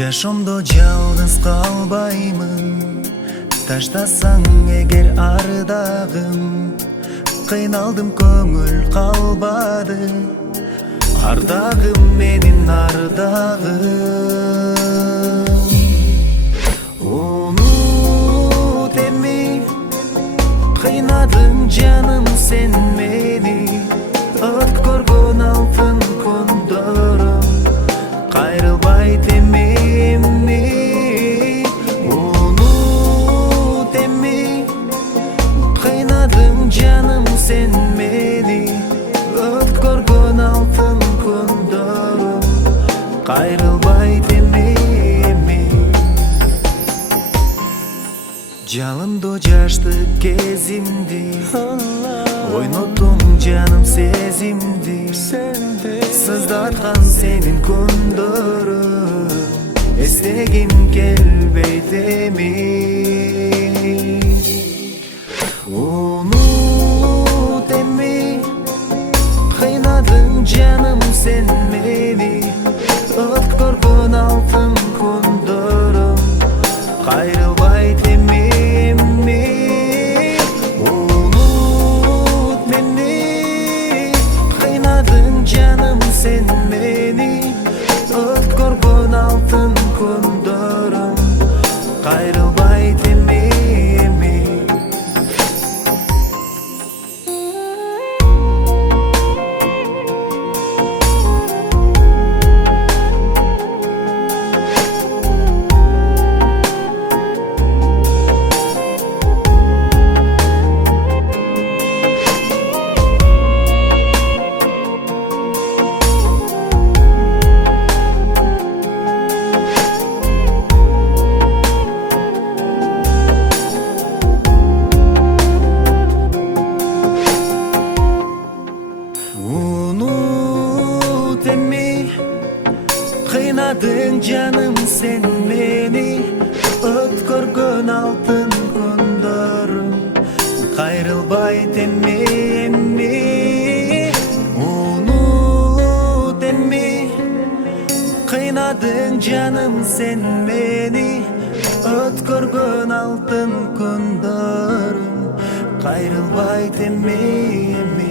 Жашомдо жалгыз калбаймын, таштасаң эгер ардагым. Кыйналдым, көңүл калбады, ардагым менин ардагым. Унут эми, кыйнадың жаным сен мени, өткөргөн алтын күндөрүм кайрылбайт эми. Унут эми, кыйнадың жаным сен мени, өткөргөн алтын күндөрүм кайрылбайт эми. Жалындо жаштык кезимди, ойноттуң жаным сезимди, сыздаткан сенин күндөрүм эстегим келбейт эми. Унут эми, кыйнадың жаным сен мени, өткөргөн алтын күндөрүм кайрылбайт эми. Унут мени, кыйнадың жаным сен мени, өткөргөн алтын күндөрүм кайрылбайт эми. Унут эми, кыйнадың жаным сен мени, өткөргөн алтын күндөрүм кайрылбайт эми. Унут эми, кыйнадың жаным сен мени, өткөргөн алтын күндөрүм кайрылбайт эми.